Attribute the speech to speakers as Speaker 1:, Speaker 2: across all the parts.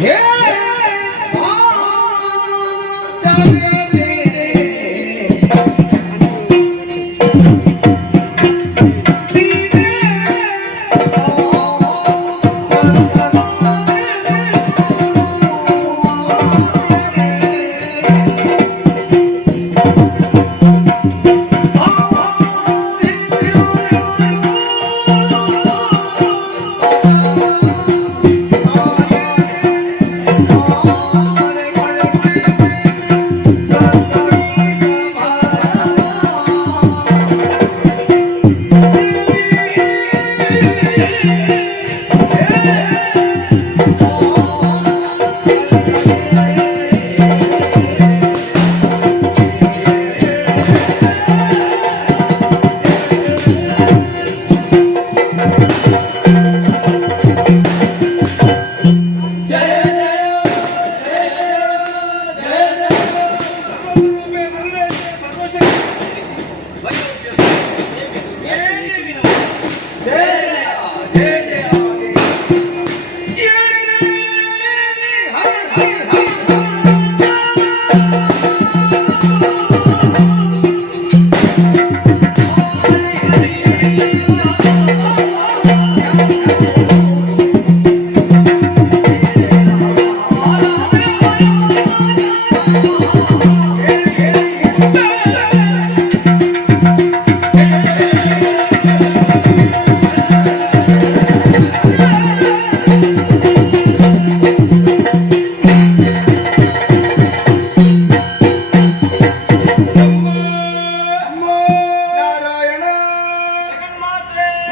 Speaker 1: Yeah!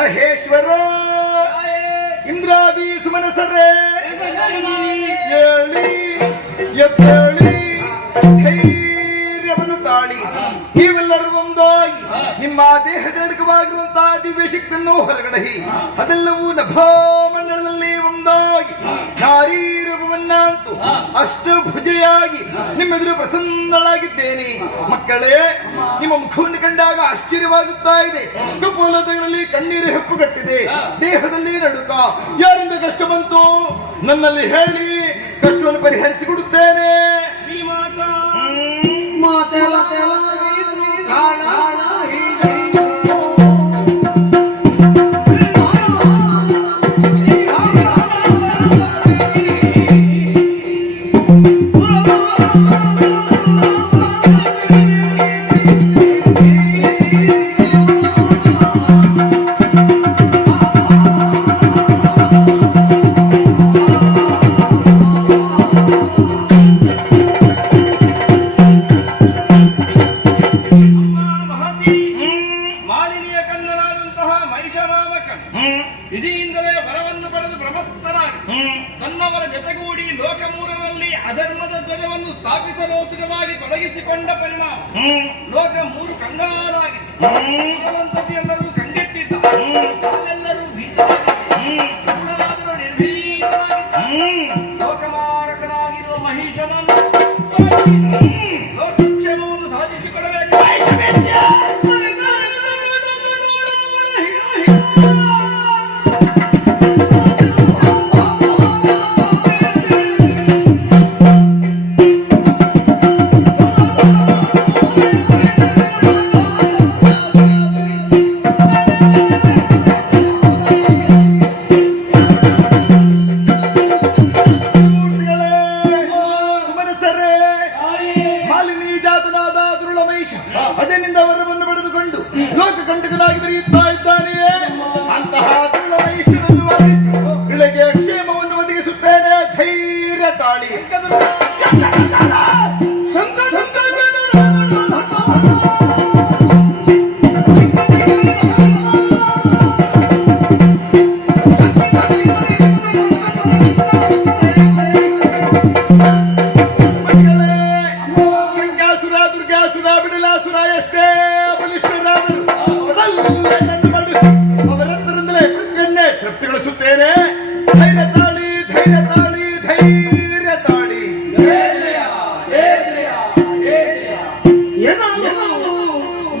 Speaker 1: Maheshwara. ಇಂದ್ರಾದಿ ಸುಮನಸರೇ ಹೇಳಿ ಎದ್ದೇಳಿ ಧೈರ್ಯವನ್ನು ತಾಳಿ. ನೀವೆಲ್ಲರೂ ಒಂದಾಗಿ ನಿಮ್ಮ ದೇಹದಡಕವಾಗಿರುವಂತಹ ದಿವ್ಯ ಶಕ್ತಿಯನ್ನು ಹೊರಗಡೆ ಅದೆಲ್ಲವೂ ನಭಾಮಂಡಲದಲ್ಲಿ ಒಂದಾಗಿ. ನಾರೀ ರೂಪವನ್ನಂತೂ ಅಷ್ಟಭುಜೆಯಾಗಿ ನಿಮ್ಮೆದುರು ಪ್ರಸನ್ನಳಾಗಿದ್ದೇನೆ. ಮಕ್ಕಳೇ ನಿಮ್ಮ ಮುಖವನ್ನು ಕಂಡಾಗ ಆಶ್ಚರ್ಯವಾಗುತ್ತಾ ಇದೆ. ಕಪೋಲದಗಳಲ್ಲಿ ಕಣ್ಣೀರು ಹೆಪ್ಪು ಕಟ್ಟಿದೆ ದೇಹದಲ್ಲಿ ನಡುಕ. ಯಾರಿಂದ ಕಷ್ಟ ಬಂತು? ನನ್ನಲ್ಲಿ ಹೇಳಿ ಕಷ್ಟವನ್ನು ಪರಿಹರಿಸಿ ಕೊಡುತ್ತೇನೆ
Speaker 2: ಮಹಿಷನಾಮಕ ವಿಧಿಯಿಂದಲೇ ವರವನ್ನು ಪಡೆದು ಬ್ರಹ್ಮಸ್ಥನಾಗಿ ತನ್ನವರ ಜೊತೆಗೂಡಿ ಲೋಕ ಮೂರರಲ್ಲಿ ಅಧರ್ಮದ ಧ್ವಜವನ್ನು ಸ್ಥಾಪಿಸಲೋಸುರವಾಗಿ ತೊಡಗಿಸಿಕೊಂಡ ಪರಿಣಾಮ. ಲೋಕ ಮೂರು ಕಂಗಾಲಾಗಿ. ಎಲ್ಲರೂ ಕಂಗೆಟ್ಟಿದ್ದ. ಮೂಢರಾದರು ನಿರ್ಭೀತರಾಗಿದ್ದರು. ಲೋಕಮಾರಕನಾಗಿರುವ ಮಹಿಷನನ್ನು ಲೋಕಕ್ಷೇಮವನ್ನು ಸಾಧಿಸಿಕೊಡಬೇಕು.
Speaker 1: ಲೋಕ ಕಂಟಕನಾಗಿ ಬೆರೆಯುತ್ತಾ ಇದ್ದಾನೆಯೇ? ಅಂತಹ ದುರುಳ ಮಹಿಷನನ್ನು ಕ್ಷೇಮವನ್ನು ಒದಗಿಸುತ್ತೇನೆ. ಧೈರ್ಯ ತಾಳಿ.